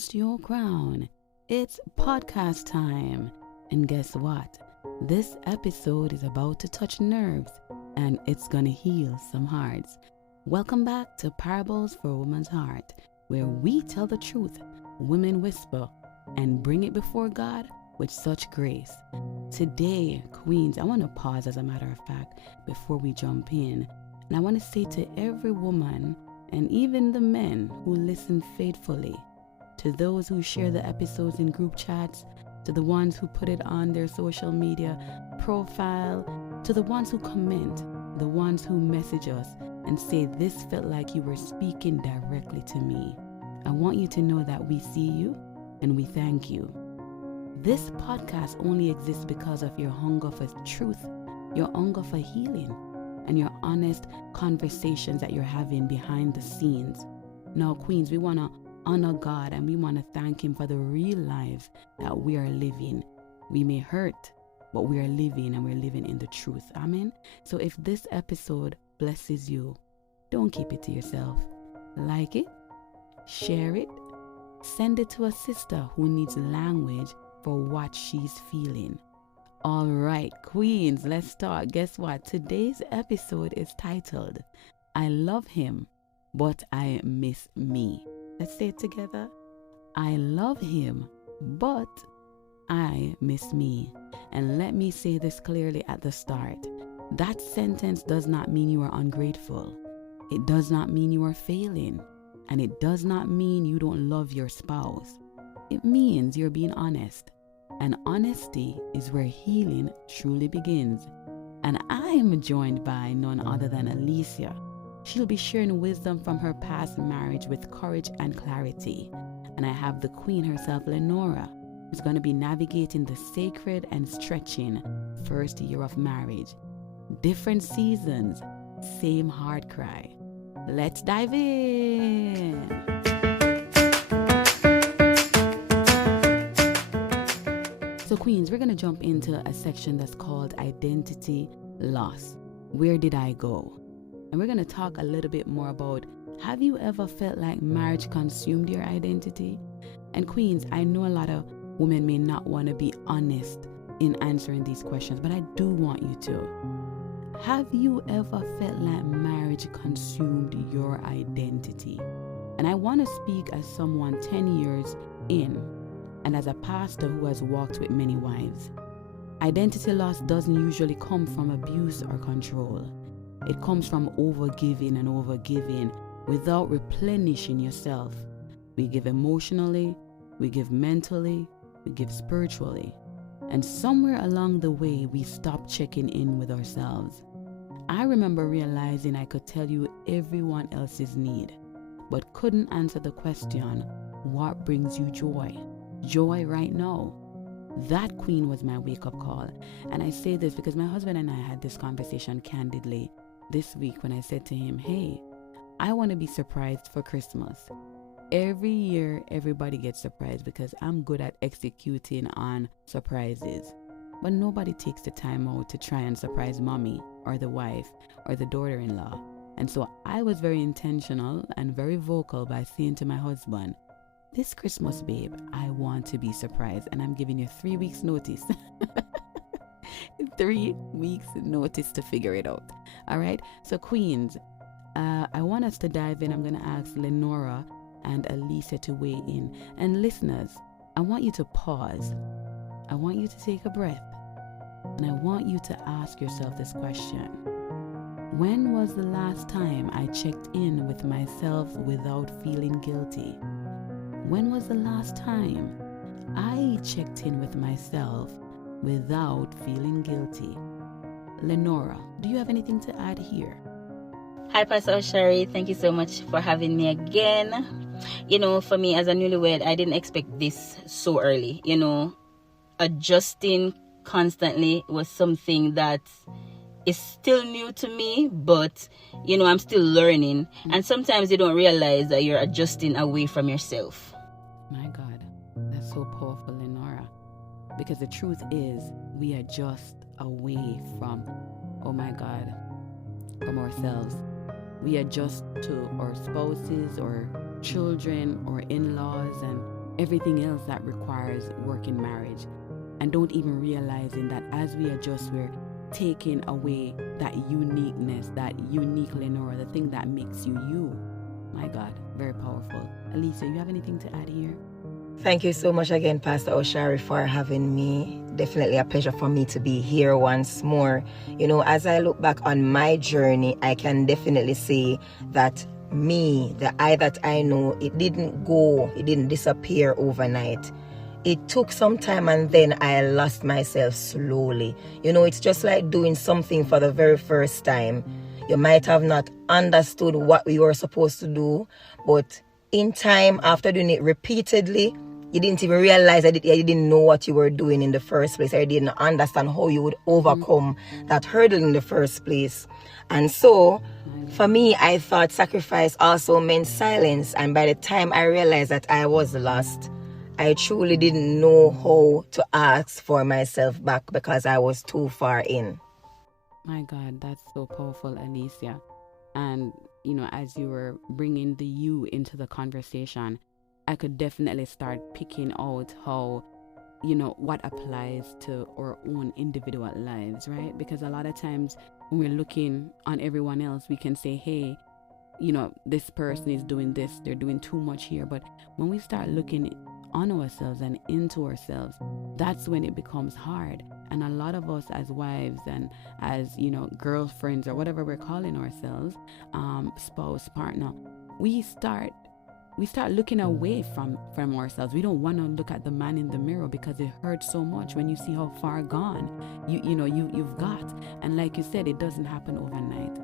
lost your crown. It's podcast time. And guess what? This episode is about to touch nerves and it's gonna heal some hearts. Welcome back to Parables for a Woman's Heart, where we tell the truth, women whisper, and bring it before God with such grace. Today, Queens, I want to pause as a matter of fact before we jump in. And I want to say to every woman and even the men who listen faithfully, to those who share the episodes in group chats, to the ones who put it on their social media profile, to the ones who comment, the ones who message us and say this felt like you were speaking directly to me. I want you to know that we see you and we thank you. This podcast only exists because of your hunger for truth, your hunger for healing, and your honest conversations that you're having behind the scenes. Now, Queens, we want to honor God and we want to thank Him for the real lives that we are living. We may hurt, but we are living and we're living in the truth. Amen. So if this episode blesses you, don't keep it to yourself. Like it, share it, send it to a sister who needs language for what she's feeling. All right, Queens, let's start. Guess what? Today's episode is titled, I Love Him, but I Miss Me. Let's say it together. I love Him, but I miss me. And let me say this clearly at the start. That sentence does not mean you are ungrateful. It does not mean you are failing. And it does not mean you don't love your spouse. It means you're being honest. And honesty is where healing truly begins. And I'm joined by none other than Alicia. She'll be sharing wisdom from her past marriage with courage and clarity. And I have the queen herself, Lenora, who's going to be navigating the sacred and stretching first year of marriage. Different seasons, same heart cry. Let's dive in. So Queens, we're going to jump into a section that's called identity loss. Where did I go? And we're going to talk a little bit more about, have you ever felt like marriage consumed your identity? And Queens, I know a lot of women may not want to be honest in answering these questions, but I do want you to. Have you ever felt like marriage consumed your identity? And I want to speak as someone 10 years in and as a pastor who has walked with many wives. Identity loss doesn't usually come from abuse or control. It comes from overgiving and overgiving without replenishing yourself. We give emotionally, we give mentally, we give spiritually. And somewhere along the way, we stop checking in with ourselves. I remember realizing I could tell you everyone else's need, but couldn't answer the question, what brings you joy? Joy right now. That, Queen, was my wake-up call. And I say this because my husband and I had this conversation candidly this week when I said to him, hey, I want to be surprised for Christmas. Every year, everybody gets surprised because I'm good at executing on surprises. But nobody takes the time out to try and surprise mommy or the wife or the daughter-in-law. And so I was very intentional and very vocal by saying to my husband, this Christmas, babe, I want to be surprised. And I'm giving you 3 weeks notice. 3 weeks notice to figure it out. All right. So Queens, I want us to dive in. I'm going to ask Lenora and Alicia to weigh in. And listeners, I want you to pause. I want you to take a breath. And I want you to ask yourself this question. When was the last time I checked in with myself without feeling guilty? When was the last time I checked in with myself without feeling guilty? Lenora, do you have anything to add here? Hi, Pastor Osharae. Thank you so much for having me again. For me as a newlywed, I didn't expect this so early. Adjusting constantly was something that is still new to me, but, I'm still learning. And sometimes you don't realize that you're adjusting away from yourself. My God, that's so powerful, Lenora. Because the truth is, we adjust away from, oh my God, from ourselves. We adjust to our spouses or children or in-laws and everything else that requires work in marriage, and don't even realizing that as we adjust, we're taking away that uniqueness, that unique Lenora, the thing that makes you you. My God, very powerful. Alicia, you have anything to add here? Thank you so much again, Pastor Osharae, for having me. Definitely a pleasure for me to be here once more. You know, as I look back on my journey, I can definitely say that me, the I that I know, it didn't disappear overnight. It took some time, and then I lost myself slowly. You know, it's just like doing something for the very first time. You might have not understood what you were supposed to do, but in time, after doing it repeatedly, you didn't even realize that you didn't know what you were doing in the first place, or you didn't understand how you would overcome that hurdle in the first place. And so, for me, I thought sacrifice also meant silence. And by the time I realized that I was lost, I truly didn't know how to ask for myself back because I was too far in. My God, that's so powerful, Alicia. And, you know, as you were bringing the you into the conversation, I could definitely start picking out how, you know, what applies to our own individual lives, right? Because a lot of times when we're looking on everyone else, we can say, hey, you know, this person is doing this, they're doing too much here. But when we start looking on ourselves and into ourselves, that's when it becomes hard. And a lot of us as wives and as, you know, girlfriends or whatever we're calling ourselves, spouse, partner, we start looking away from ourselves. We don't want to look at the man in the mirror because it hurts so much when you see how far gone you've got. And like you said, it doesn't happen overnight,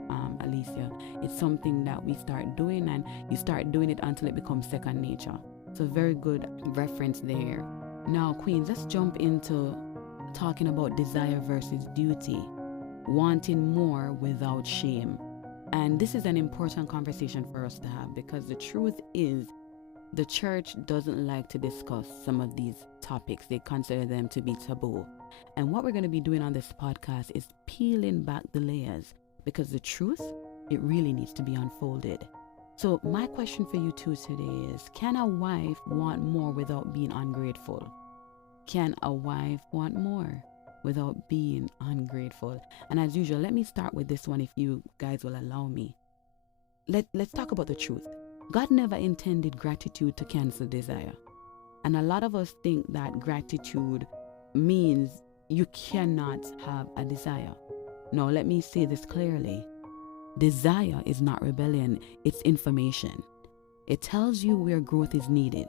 Alicia. It's something that we start doing, and you start doing it until it becomes second nature. So very good reference there. Now, Queens, let's jump into talking about desire versus duty, wanting more without shame. And this is an important conversation for us to have, because the truth is the church doesn't like to discuss some of these topics. They consider them to be taboo. And what we're going to be doing on this podcast is peeling back the layers, because the truth, it really needs to be unfolded. So my question for you two today is, can a wife want more without being ungrateful? Can a wife want more without being ungrateful? And as usual, let me start with this one, if you guys will allow me. Let's talk about the truth. God never intended gratitude to cancel desire. And a lot of us think that gratitude means you cannot have a desire. No, let me say this clearly. Desire is not rebellion, it's information. It tells you where growth is needed.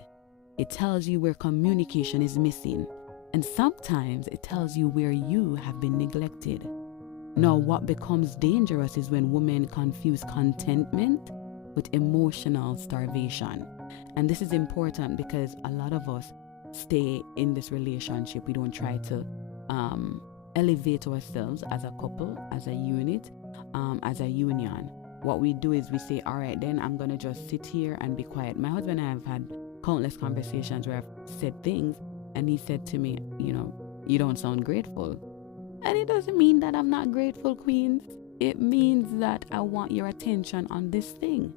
It tells you where communication is missing. And sometimes it tells you where you have been neglected. Now, what becomes dangerous is when women confuse contentment with emotional starvation. And this is important because a lot of us stay in this relationship. We don't try to elevate ourselves as a couple, as a unit, as a union. What we do is we say, all right, then I'm going to just sit here and be quiet. My husband and I have had countless conversations where I've said things and he said to me, you know, you don't sound grateful. And it doesn't mean that I'm not grateful, Queens. It means that I want your attention on this thing.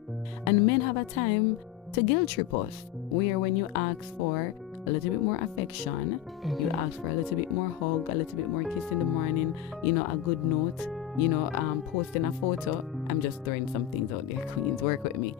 And men have a time to guilt trip us, where when you ask for a little bit more affection, you ask for a little bit more hug, a little bit more kiss in the morning, you know, a good note, you know, posting a photo. I'm just throwing some things out there, Queens, work with me.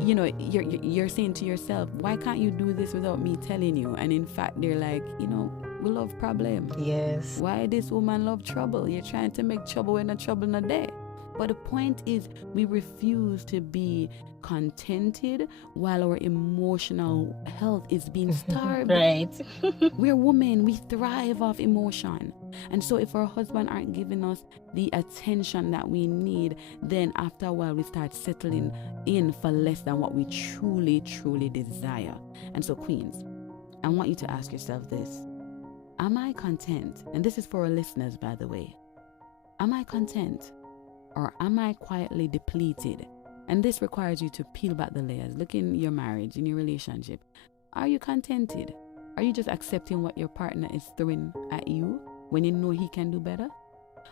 You know, you're saying to yourself, why can't you do this without me telling you? And in fact, they're like, you know, we love problem. Yes. Why this woman love trouble? You're trying to make trouble when the trouble not there. But the point is, we refuse to be contented while our emotional health is being starved. Right. We're women. We thrive off emotion. And so if our husband aren't giving us the attention that we need, then after a while we start settling in for less than what we truly, truly desire. And so, Queens, I want you to ask yourself this. Am I content? And this is for our listeners, by the way. Am I content? Or am I quietly depleted? And this requires you to peel back the layers. Look in your marriage, in your relationship. Are you contented? Are you just accepting what your partner is throwing at you when you know he can do better?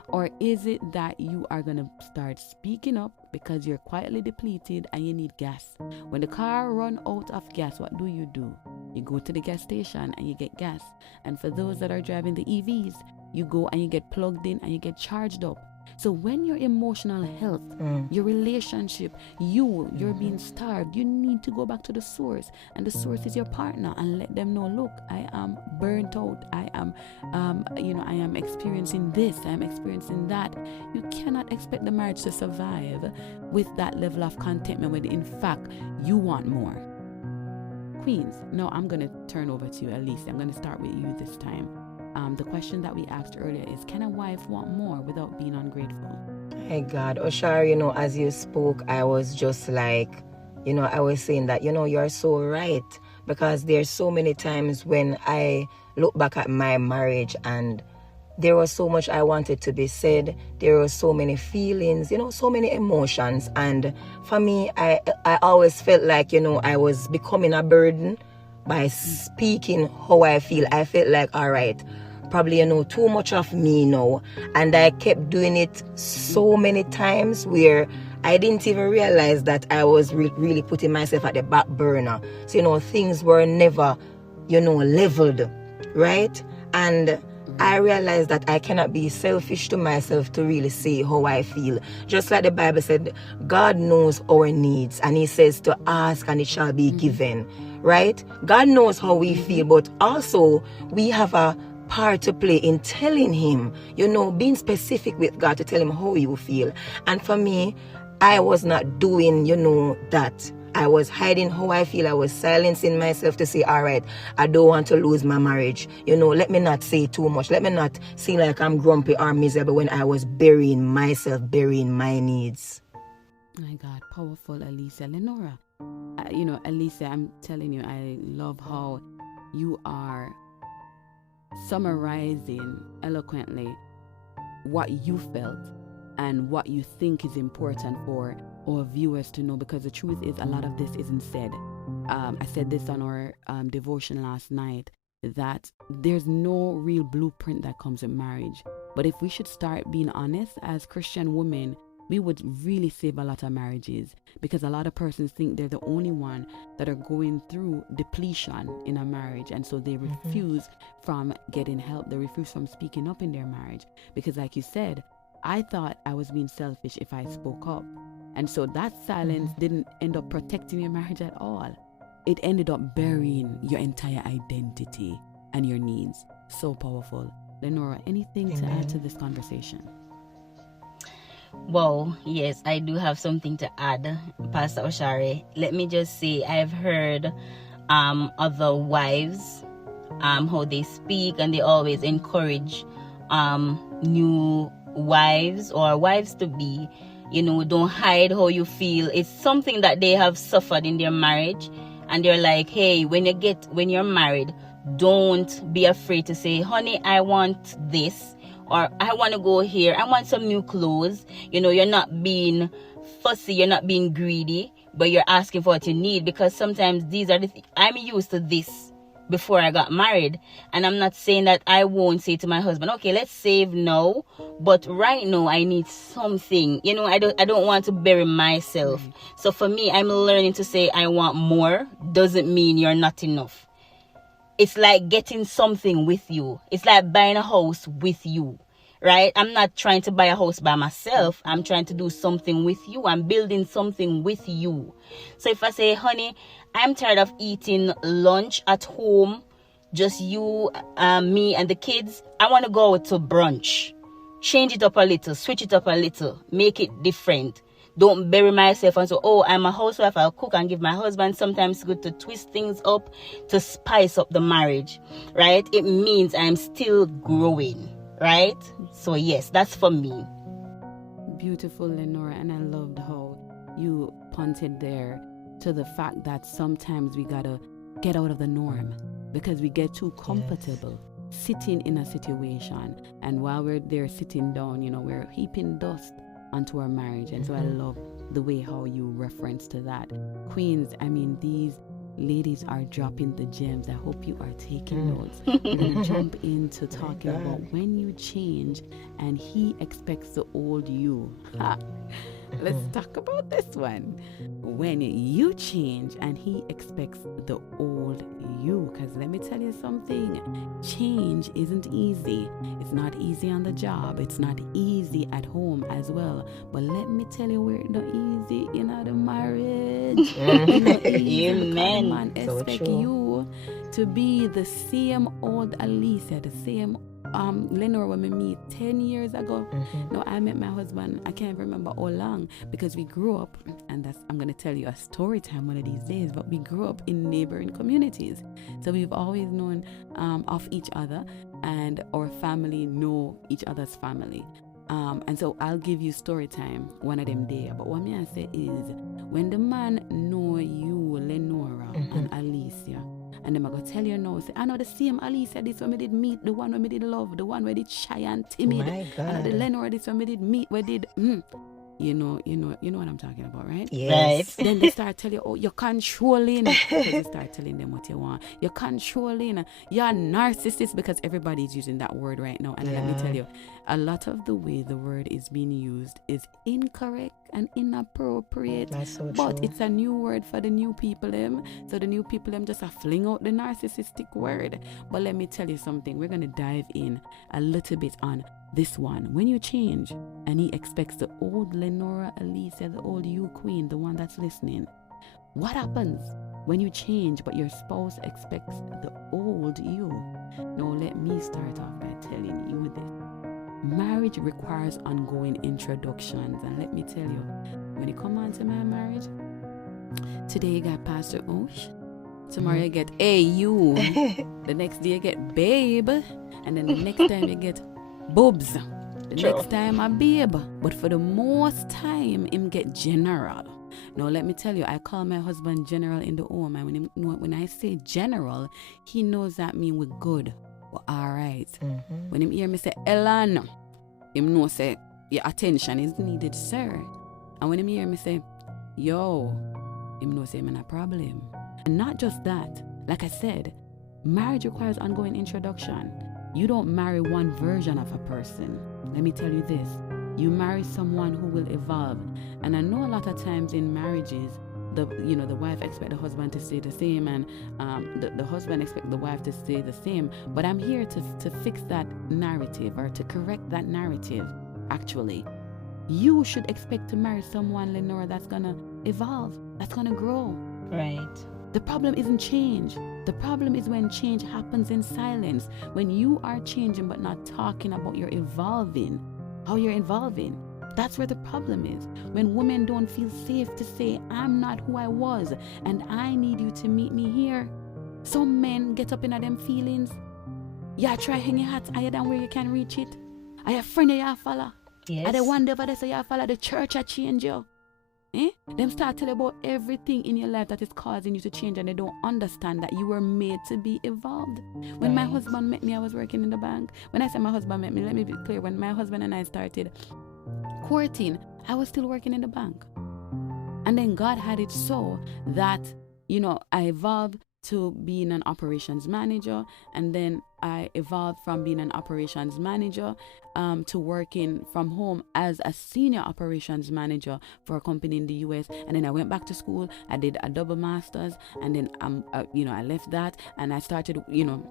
Or is it that you are going to start speaking up because you're quietly depleted and you need gas? When the car run out of gas, what do? You go to the gas station and you get gas. And for those that are driving the EVs, you go and you get plugged in and you get charged up. So when your emotional health, your relationship, you're being starved, you need to go back to the source. And the source is your partner, and let them know, look, I am burnt out. I am, I am experiencing this. I am experiencing that. You cannot expect the marriage to survive with that level of contentment when in fact you want more. Queens, now I'm going to turn over to you, Alicia. I'm going to start with you this time. The question that we asked earlier is, can a wife want more without being ungrateful? Hey God, Osharae, as you spoke, I was just like, I was saying that, you're so right. Because there's so many times when I look back at my marriage and there was so much I wanted to be said. There were so many feelings, so many emotions. And for me, I always felt like, I was becoming a burden by speaking how I feel. I felt like, all right, probably, too much of me now. And I kept doing it so many times where I didn't even realize that I was really putting myself at the back burner. So, things were never, leveled, right? And I realized that I cannot be selfish to myself to really say how I feel. Just like the Bible said, God knows our needs. And he says to ask and it shall be given, right? God knows how we feel, but also we have a part to play in telling him, being specific with God to tell him how you feel. And for me, I was not doing, that. I was hiding how I feel. I was silencing myself to say, all right, I don't want to lose my marriage. Let me not say too much. Let me not seem like I'm grumpy or miserable when I was burying myself, burying my needs. My God, powerful, Alicia. Lenora, Alicia, I'm telling you, I love how you are summarizing eloquently what you felt and what you think is important for our viewers to know, because the truth is a lot of this isn't said. I said this on our devotion last night, that there's no real blueprint that comes with marriage. But if we should start being honest as Christian women, we would really save a lot of marriages, because a lot of persons think they're the only one that are going through depletion in a marriage, and so they refuse from getting help. They refuse from speaking up in their marriage, because like you said, I thought I was being selfish if I spoke up, and so that silence didn't end up protecting your marriage at all. It ended up burying your entire identity and your needs. So powerful. Lenora, anything to add to this conversation? Well, yes, I do have something to add, Pastor Osharae. Let me just say, I've heard other wives, how they speak, and they always encourage new wives or wives to be, don't hide how you feel. It's something that they have suffered in their marriage, and they're like, hey, when you're married, don't be afraid to say, honey, I want this, or I want to go here, I want some new clothes. You're not being fussy, you're not being greedy, but you're asking for what you need, because sometimes these are I'm used to this before I got married, and I'm not saying that I won't say to my husband, okay, let's save now, but right now I need something. I don't want to bury myself. So for me, I'm learning to say I want more doesn't mean you're not enough. It's like getting something with you. It's like buying a house with you, right? I'm not trying to buy a house by myself. I'm trying to do something with you. I'm building something with you. So if I say, honey, I'm tired of eating lunch at home, just you, me, and the kids, I want to go out to brunch. Change it up a little, switch it up a little, make it different. Don't bury myself and say, oh, I'm a housewife, I'll cook and give my husband. Sometimes it's good to twist things up to spice up the marriage, right? It means I'm still growing, right? So yes, that's for me. Beautiful, Lenora, and I loved how you punted there to the fact that sometimes we gotta get out of the norm because we get too comfortable sitting in a situation, and while we're there sitting down, we're heaping dust onto our marriage. And so I love the way how you reference to that. Queens, these ladies are dropping the gems. I hope you are taking notes. We're going to jump into talking about when you change and he expects the old you. Let's talk about this one. When you change and he expects the old you. Because let me tell you something. Change isn't easy. It's not easy on the job. It's not easy at home as well. But let me tell you where it's not easy in the marriage. Amen. Man expect you to be the same old Alicia, the same Lenora when we meet 10 years ago. No, I met my husband, I can't remember how long, because we grew up, and I'm going to tell you a story time one of these days, but we grew up in neighboring communities. So we've always known of each other, and our family know each other's family. And so I'll give you story time one of them day. But what I say is, when the man know you, Lenora and Alicia, and them I go tell you now, say, I know the same Alicia, this one we did meet, the one where we did love, the one where did shy and timid. My God. I know the Lenora, this one we did meet, where did you know what I'm talking about, right? Yes. Then they start telling you, oh, you're controlling. Because you start telling them what you want. You're controlling. You're a narcissist, because everybody's using that word right now. And let me tell you, a lot of the way the word is being used is incorrect and inappropriate. That's so but true. it's a new word for the new people them. So the new people them just fling out the narcissistic word. But let me tell you something. We're going to dive in a little bit on this one. When you change and he expects the old Lenora, Alicia, the old you queen, the one that's listening, what happens when you change but your spouse expects the old you? Now let me start off by telling you this. Marriage requires ongoing introductions, and let me tell you, when you come on to my marriage, today you got Pastor Osh, tomorrow you get hey you, the next day you get babe, and then the next time you get boobs, the next time a babe. But for the most time him get general. Now let me tell you, I call my husband general in the home, and when I say general, he knows that mean we're good, we're alright. When him hear me say Elan, him know say your attention is needed, sir. And when him hear me say yo, him know say I'm in a problem. And not just that, like I said, marriage requires ongoing introduction. You don't marry one version of a person. Let me tell you this. You marry someone who will evolve. And I know a lot of times in marriages, the wife expects the husband to stay the same, and the husband expects the wife to stay the same. But I'm here to fix that narrative, or to correct that narrative, actually. You should expect to marry someone, Lenora, that's going to evolve, that's going to grow. Right. The problem isn't change. The problem is when change happens in silence. When you are changing but not talking about your evolving, how you're evolving. That's where the problem is. When women don't feel safe to say, I'm not who I was and I need you to meet me here. Some men get up in them feelings. Yeah, try hang your hat higher than where you can reach it. I have friend you follow. Yes. And the one day they say you follow the church I change you. Them start telling about everything in your life that is causing you to change, and they don't understand that you were made to be evolved. When my husband met me, I was working in the bank. When I say my husband met me, let me be clear. When my husband and I started courting, I was still working in the bank. And then God had it so that, I evolved to being an operations manager, and then I evolved from being an operations manager to working from home as a senior operations manager for a company in the US. And then I went back to school. I did a double master's, and then I left that, and I started,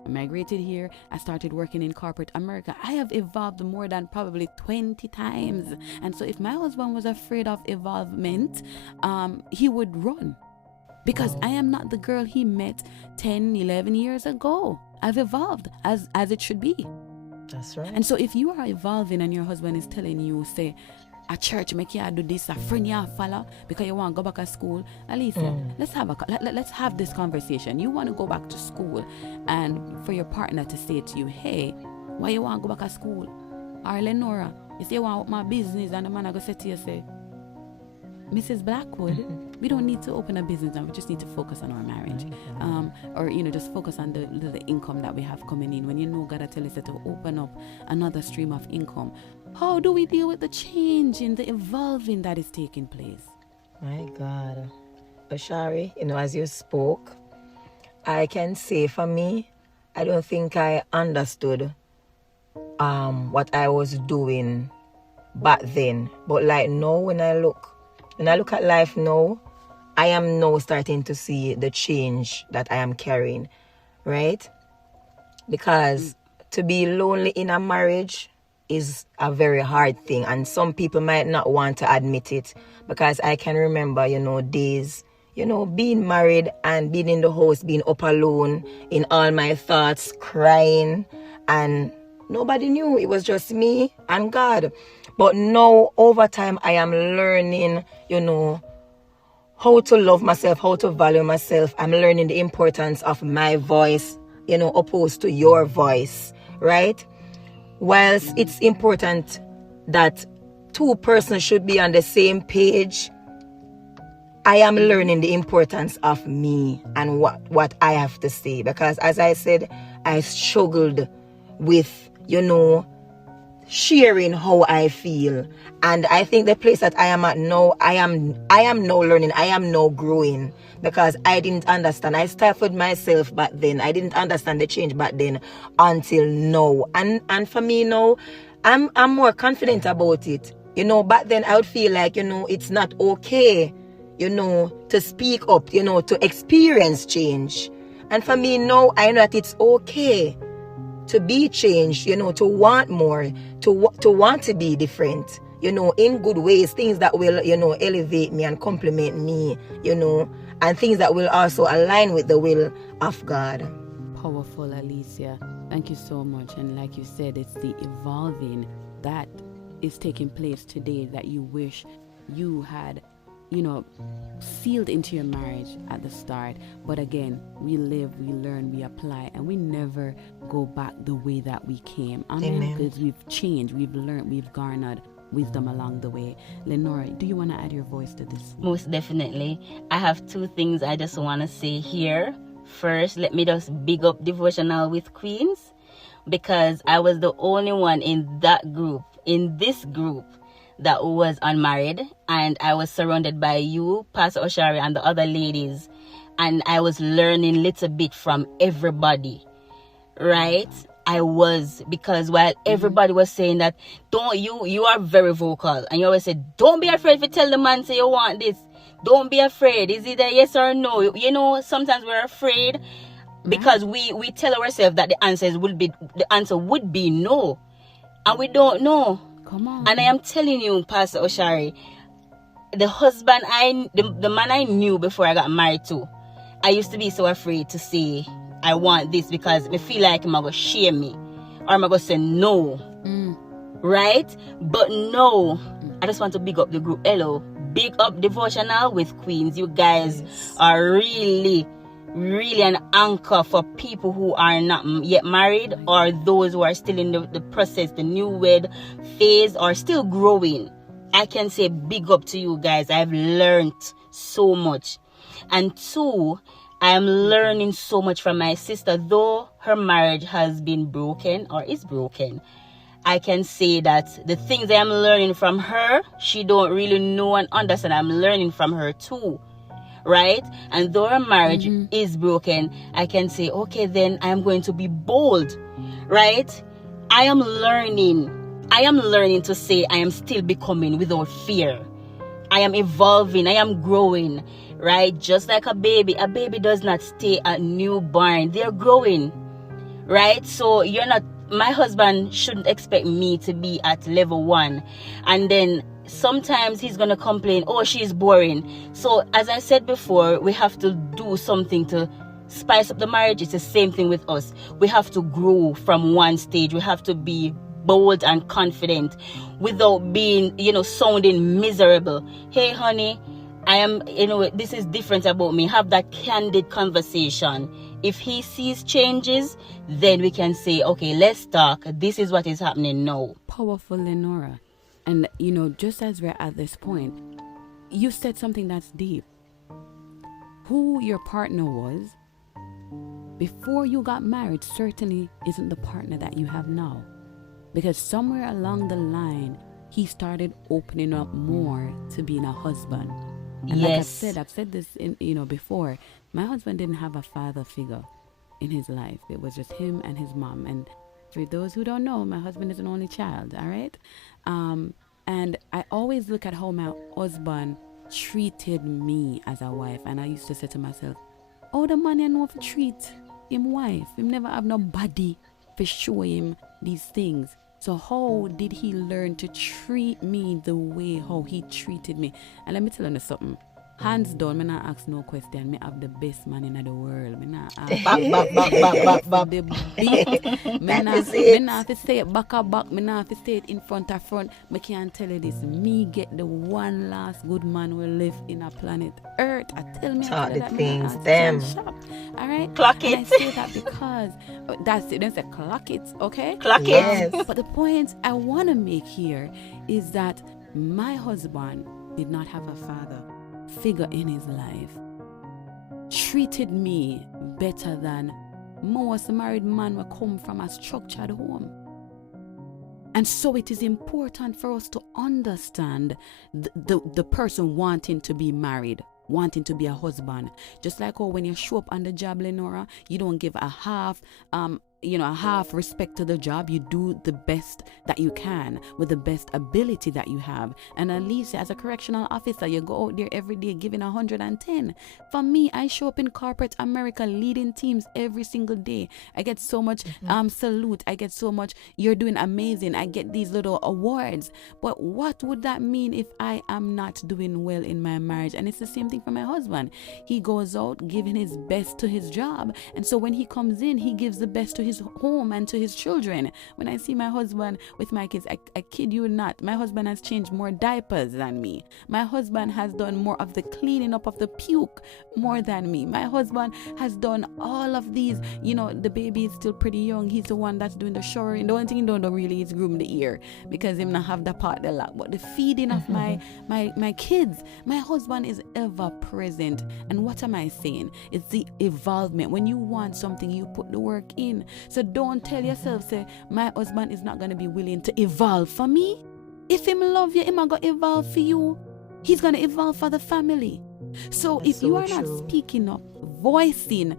migrated here. I started working in corporate America. I have evolved more than probably 20 times. And so if my husband was afraid of evolvement, he would run. Because I am not the girl he met 10, 11 years ago. I've evolved as it should be. That's right. And so if you are evolving and your husband is telling you, say, a church make you do this, a friend you follow because you want to go back to school, Alicia, let's have this conversation. You want to go back to school, and for your partner to say to you, hey, why you want to go back to school? Or Lenora, you say you want my business, and the man I go say to you, say, Mrs. Blackwood, we don't need to open a business now. We just need to focus on our marriage. Or just focus on the income that we have coming in. When God has tell us to open up another stream of income. How do we deal with the changing, the evolving that is taking place? My God. Osharae, as you spoke, I can say for me, I don't think I understood what I was doing back then. But like now, when I look at life now, I am now starting to see the change that I am carrying, right? Because to be lonely in a marriage is a very hard thing, and some people might not want to admit it, because I can remember, days, being married and being in the house, being up alone in all my thoughts, crying, and nobody knew. It was just me and God. But now, over time, I am learning, how to love myself, how to value myself. I'm learning the importance of my voice, opposed to your voice, right? Whilst it's important that two persons should be on the same page, I am learning the importance of me and what I have to say. Because as I said, I struggled with, sharing how I feel. And I think the place that I am at now, I am now learning, I am now growing, because I didn't understand. I stifled myself back then. I didn't understand the change back then until now. And for me now, I'm more confident about it. Back then I would feel like, it's not okay, to speak up, to experience change. And for me now, I know that it's okay to be changed, to want more, to want to be different, in good ways, things that will, elevate me and compliment me, and things that will also align with the will of God. Powerful, Alicia. Thank you so much. And like you said, it's the evolving that is taking place today that you wish you had, sealed into your marriage at the start. But again, we live, we learn, we apply, and we never go back the way that we came. Amen. Because we've changed, we've learned, we've garnered wisdom along the way. Lenora, do you want to add your voice to this? Most definitely. I have two things I just want to say here. First, let me just big up Devotional with Queens, because I was the only one in this group that was unmarried, and I was surrounded by you, Pastor Osharae, and the other ladies, and I was learning little bit from everybody, right? I was, because while everybody was saying that, you are very vocal, and you always said, don't be afraid to tell the man, say you want this, don't be afraid, is it a yes or no? Sometimes we're afraid because we tell ourselves that the answer would be no, and we don't know. Come on. And I am telling you, Pastor Osharae, the husband the man I knew before I got married to, I used to be so afraid to say I want this, because I feel like I'm gonna shame me, or I'm gonna say no. Right? But no, I just want to big up the group. Hello, big up Devotional with Queens. You guys are really an anchor for people who are not yet married, or those who are still in the process, the newlywed phase, or still growing. I can say big up to you guys. I've learned so much. And two, I am learning so much from my sister. Though her marriage has been broken, or is broken, I can say that the things I am learning from her, she don't really know and understand. I'm learning from her too. Right? And though our marriage is broken, I can say, okay, then I'm going to be bold. Right? I am learning to say I am still becoming without fear. I am evolving. I am growing. Right? Just like a baby does not stay a newborn. They're growing. Right? So my husband shouldn't expect me to be at level 1. And then sometimes he's going to complain, oh, she's boring. So as I said before, we have to do something to spice up the marriage. It's the same thing with us. We have to grow from one stage. We have to be bold and confident without being, sounding miserable. Hey, honey, I am, this is different about me. Have that candid conversation. If he sees changes, then we can say, okay, let's talk. This is what is happening now. Powerful, Lenora. And, just as we're at this point, you said something that's deep. Who your partner was before you got married certainly isn't the partner that you have now. Because somewhere along the line, he started opening up more to being a husband. And like Yes. I've said this before. My husband didn't have a father figure in his life. It was just him and his mom. And for those who don't know, my husband is an only child. All right, and I always look at how my husband treated me as a wife, and I used to say to myself, "Oh, the man I know if treat him wife, him never have nobody to show him these things." So how did he learn to treat me the way how he treated me? And let me tell you something. Hands down, me not ask no question. Me have the best man in the world. Me not ask. Bop. The beat. Me not have to say it back. Me not have to say it in front. Me can't tell you this. Me get the one last good man will live in a planet Earth. I tell me. Talk the that things, them. All right. Clock And it. I say that because that's it. They say clock it. Okay. Clock Yes. it. But the point I want to make here is that my husband did not have a father figure in his life, treated me better than most married men will come from a structured home. And so it is important for us to understand the person wanting to be married, wanting to be a husband. Just like when you show up on the job, Lenora, you don't give a half respect to the job. You do the best that you can with the best ability that you have. And Alicia, as a correctional officer, you go out there every day giving 110. For me, I show up in corporate America leading teams every single day. I get so much salute. I get so much, you're doing amazing. I get these little awards. But what would that mean if I am not doing well in my marriage? And it's the same thing for my husband. He goes out giving his best to his job. And so when he comes in, he gives the best to his home and to his children. When I see my husband with my kids, I kid you not, my husband has changed more diapers than me. My husband has done more of the cleaning up of the puke more than me. My husband has done all of these. The baby is still pretty young. He's the one that's doing the showering. The only thing he don't do really is groom the ear because him not have the part the lot. But the feeding of my kids, my husband is ever present. And what am I saying? It's the involvement. When you want something, you put the work in. So don't tell yourself, say, my husband is not going to be willing to evolve for me. If him love you, him going to evolve for you. He's going to evolve for the family. So That's if you so are not true. speaking up, voicing,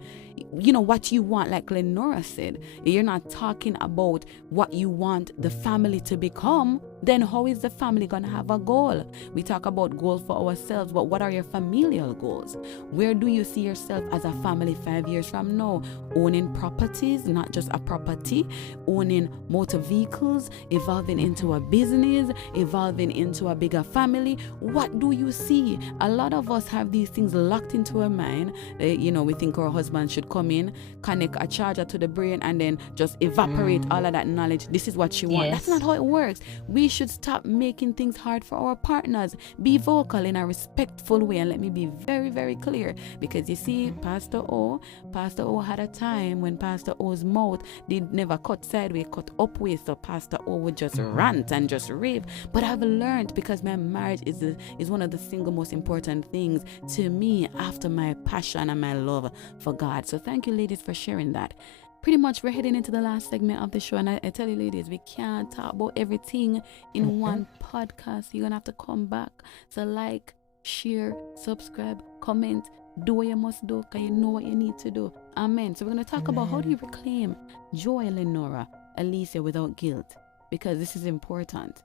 what you want, like Lenora said, you're not talking about what you want the family to become, then how is the family going to have a goal? We talk about goals for ourselves, but what are your familial goals? Where do you see yourself as a family 5 years from now? Owning properties, not just a property, owning motor vehicles, evolving into a business, evolving into a bigger family. What do you see? A lot of us have these things locked into our mind. We think our husband should come in, connect a charger to the brain, and then just evaporate all of that knowledge. This is what you want. Yes. That's not how it works. We should stop making things hard for our partners. Be vocal in a respectful way. And let me be very, very clear. Because you see, Pastor O had a time when Pastor O's mouth did never cut sideways, cut upways. So Pastor O would just rant and just rave. But I've learned, because my marriage is one of the single most important things to me after my passion and my love for God. So thank you, ladies, for sharing that. Pretty much we're heading into the last segment of the show, and I tell you, ladies, we can't talk about everything in one podcast. You're gonna have to come back. So like, share, subscribe, comment, do what you must do, because you know what you need to do. Amen. So we're gonna talk about how do you reclaim joy, Lenora, Alicia, without guilt, because this is important.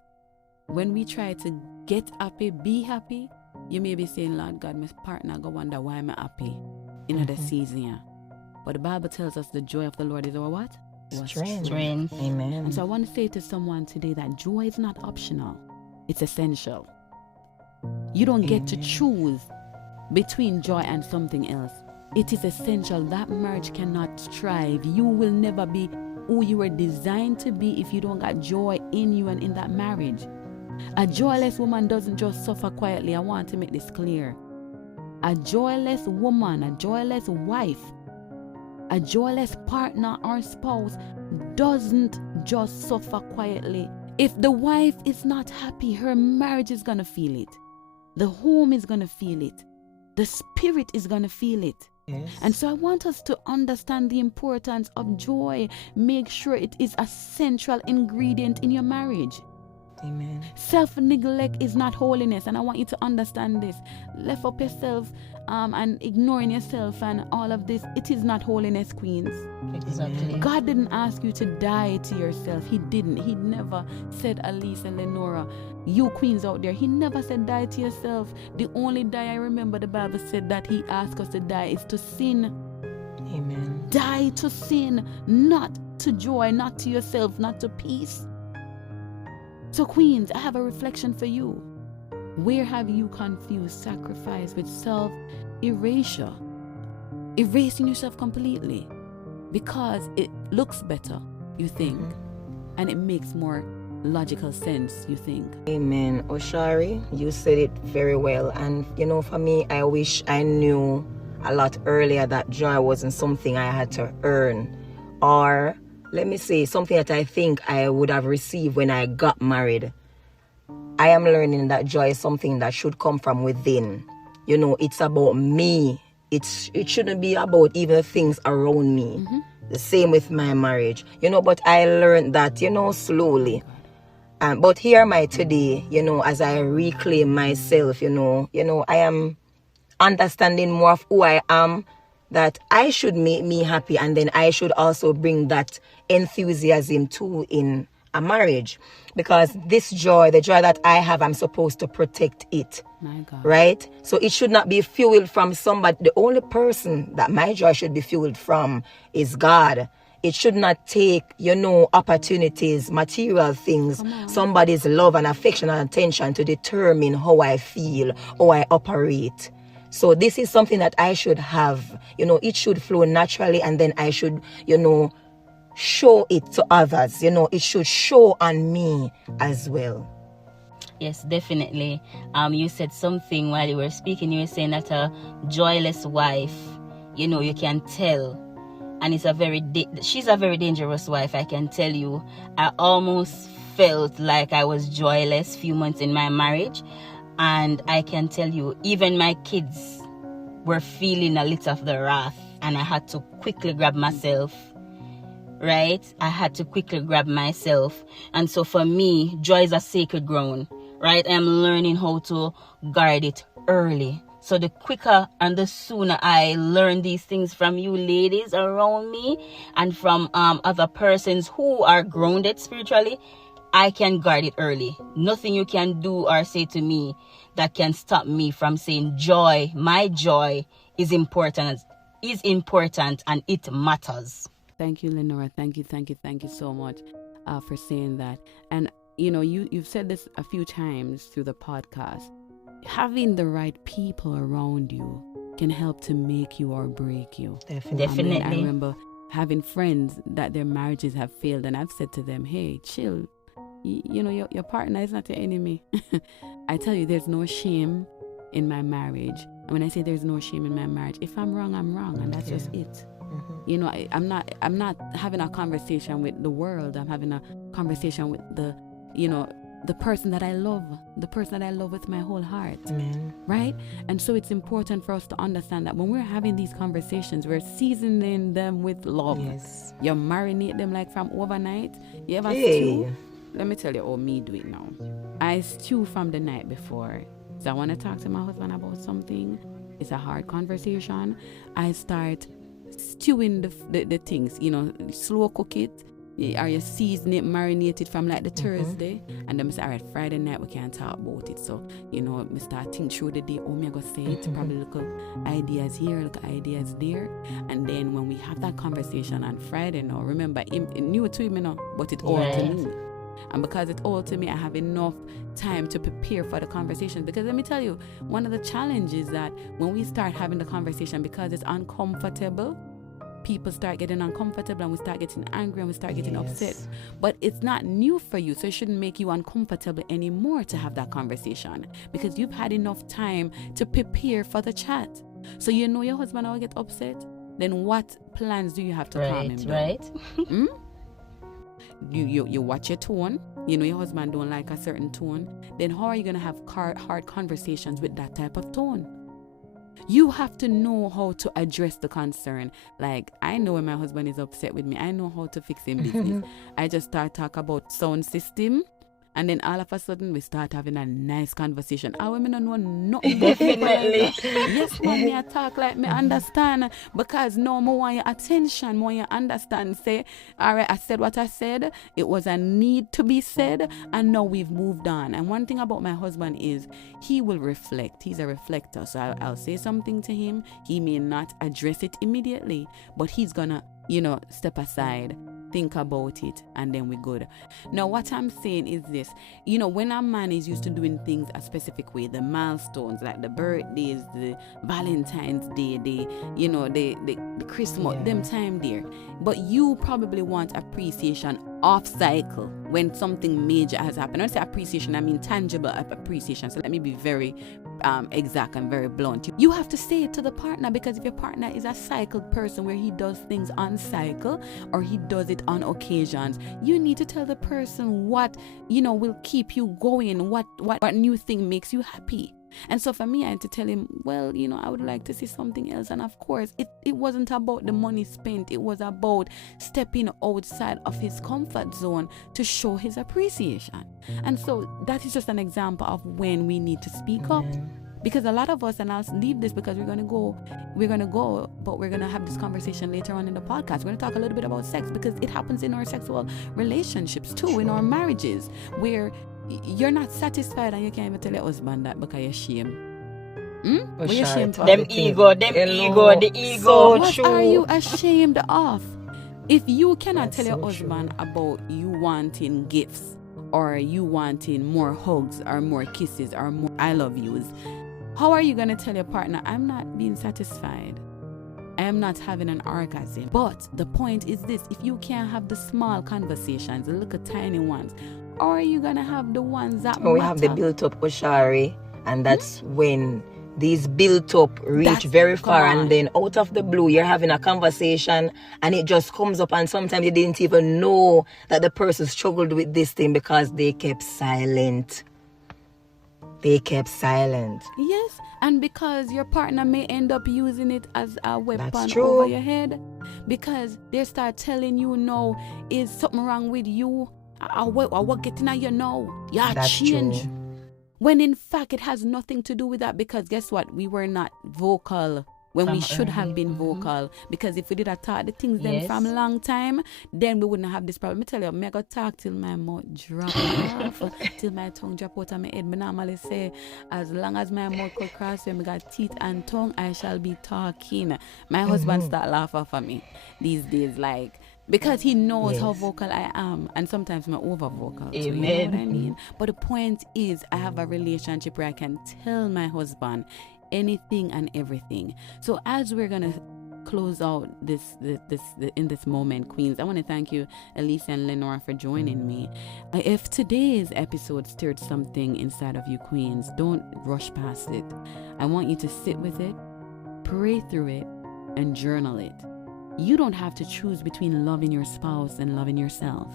When we try to get happy, be happy, you may be saying, Lord God, my partner go wonder why I'm happy in the season. But the Bible tells us the joy of the Lord is our what? Strength. Amen. And so I want to say to someone today that joy is not optional. It's essential. You don't get to choose between joy and something else. It is essential. That marriage cannot thrive. You will never be who you were designed to be if you don't got joy in you and in that marriage. A joyless woman doesn't just suffer quietly. I want to make this clear. A joyless woman, a joyless wife, a joyless partner or spouse doesn't just suffer quietly. If the wife is not happy, her marriage is going to feel it. The home is going to feel it. The spirit is going to feel it. Yes. And so I want us to understand the importance of joy. Make sure it is a central ingredient in your marriage. Amen. Self-neglect is not holiness, and I want you to understand this. Lift up yourself and ignoring yourself and all of this, it is not holiness, queens. Exactly. God didn't ask you to die to yourself. He didn't. He never said, Alicia and Lenora, you queens out there, he never said die to yourself. The only die I remember the Bible said that he asked us to die is to sin. Amen. Die to sin, not to joy, not to yourself, not to peace. So queens, I have a reflection for you. Where have you confused sacrifice with self-erasure? Erasing yourself completely because it looks better, you think, and it makes more logical sense, you think. Amen. Osharae, you said it very well. And for me, I wish I knew a lot earlier that joy wasn't something I had to earn, or let me say something that I think I would have received when I got married. I am learning that joy is something that should come from within. It's about me. It shouldn't be about even things around me. The same with my marriage. But I learned that, slowly. But here am I today, as I reclaim myself, I am understanding more of who I am, that I should make me happy, and then I should also bring that enthusiasm too in a marriage, because this joy, the joy that I have, I'm supposed to protect it. My God. Right? So it should not be fueled from somebody. The only person that my joy should be fueled from is God. It should not take, opportunities, material things, somebody's love and affection and attention to determine how I feel, how I operate. So this is something that I should have, it should flow naturally, and then I should, show it to others. It should show on me as well. Yes, definitely. You said something while you were speaking. You were saying that a joyless wife, you can tell. And she's a very dangerous wife, I can tell you. I almost felt like I was joyless few months in my marriage. And I can tell you, even my kids were feeling a little of the wrath. And I had to quickly grab myself. Right? I had to quickly grab myself. And so for me, joy is a sacred ground. Right? I'm learning how to guard it early. So the quicker and the sooner I learn these things from you ladies around me and from other persons who are grounded spiritually, I can guard it early. Nothing you can do or say to me that can stop me from saying joy, my joy is important and it matters. Thank you, Lenora. Thank you so much for saying that. And you've said this a few times through the podcast. Having the right people around you can help to make you or break you. Definitely. I remember having friends that their marriages have failed, and I've said to them, hey, chill. Your partner is not your enemy. I tell you, there's no shame in my marriage. And when I say there's no shame in my marriage, if I'm wrong, I'm wrong, and that's just it. I'm not having a conversation with the world. I'm having a conversation with the person that I love, with my whole heart. Amen. Right? And so it's important for us to understand that when we're having these conversations, we're seasoning them with love. Yes. You marinate them like from overnight. You ever stew? Let me tell you how me do it now. I stew from the night before. So I want to talk to my husband about something. It's a hard conversation. I start stewing the things, slow cook it. Or you season it, marinate it from like the Thursday, and then I say, all right, Friday night we can't talk about it. So, we start think through the day, me I go say it, probably look ideas here, look ideas there. And then when we have that conversation on Friday now, remember, it new to him, but it's all to me. And because it's all to me, I have enough time to prepare for the conversation. Because let me tell you, one of the challenges that when we start having the conversation, because it's uncomfortable, people start getting uncomfortable and we start getting angry and we start getting upset. But it's not new for you, so it shouldn't make you uncomfortable anymore to have that conversation, because you've had enough time to prepare for the chat. So your husband will get upset. Then what plans do you have to calm him down? Right. You watch your tone. Your husband don't like a certain tone. Then how are you going to have hard conversations with that type of tone? You have to know how to address the concern. Like, I know when my husband is upset with me, I know how to fix him business. I just start talk about sound system, And then all of a sudden, we start having a nice conversation. Our women don't know nothing. Definitely. Yes, mommy, I talk like me understand. Because no more want your attention, more you understand. Say, all right, I said what I said. It was a need to be said. And now we've moved on. And one thing about my husband is he will reflect. He's a reflector. So I'll say something to him. He may not address it immediately, but he's gonna, step aside, think about it, and then we're good. Now, what I'm saying is this, when a man is used to doing things a specific way, the milestones, like the birthdays, the Valentine's Day, the Christmas, them time there. But you probably want appreciation off cycle when something major has happened. When I say appreciation, I mean tangible appreciation. So let me be very exact and very blunt. You have to say it to the partner, because if your partner is a cycled person where he does things on cycle or he does it on occasions, you need to tell the person what will keep you going, what new thing makes you happy. And so for me, I had to tell him, well, I would like to see something else. And of course, it wasn't about the money spent. It was about stepping outside of his comfort zone to show his appreciation. And so that is just an example of when we need to speak up. Because a lot of us, and I'll leave this because we're going to go, but we're going to have this conversation later on in the podcast. We're going to talk a little bit about sex, because it happens in our sexual relationships too, in our marriages, where you're not satisfied and you can't even tell your husband that because you're ashamed. What are you ashamed of? The ego. So what are you ashamed of? If you cannot tell your husband about you wanting gifts, or you wanting more hugs or more kisses or more I love yous, how are you going to tell your partner, I'm not being satisfied, I am not having an orgasm? But the point is this, if you can't have the small conversations, the little tiny ones, or are you going to have the ones that we have the built up Osharae, and that's when these built up reach very far, and then out of the blue you're having a conversation and it just comes up, and sometimes you didn't even know that the person struggled with this thing because they kept silent. Yes, and because your partner may end up using it as a weapon over your head, because they start telling you, no, is something wrong with you, what getting at you now, change. True. When in fact it has nothing to do with that, because guess what, we were not vocal when we should have been vocal. Because if we did taught the things then from a long time, then we wouldn't have this problem. I tell you, I go talk till my mouth drop off, till my tongue drop out of my head. I normally say, as long as my mouth could cross when I got teeth and tongue, I shall be talking. My husband start laughing for me these days, because he knows how vocal I am, and sometimes I'm over vocal. Amen. So you know what I mean? But the point is, I have a relationship where I can tell my husband anything and everything. So as we're gonna close out this in this moment, Queens, I want to thank you, Alicia and Lenora, for joining me. If today's episode stirred something inside of you, Queens, don't rush past it. I want you to sit with it, pray through it, and journal it. You don't have to choose between loving your spouse and loving yourself.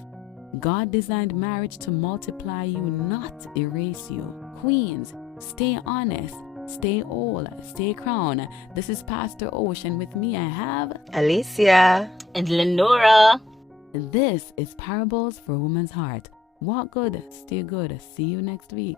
God designed marriage to multiply you, not erase you. Queens, stay honest, stay whole, stay crowned. This is Pastor Osh, and with me I have Alicia and Lenora. This is Parables for a Woman's Heart. Walk good, stay good. See you next week.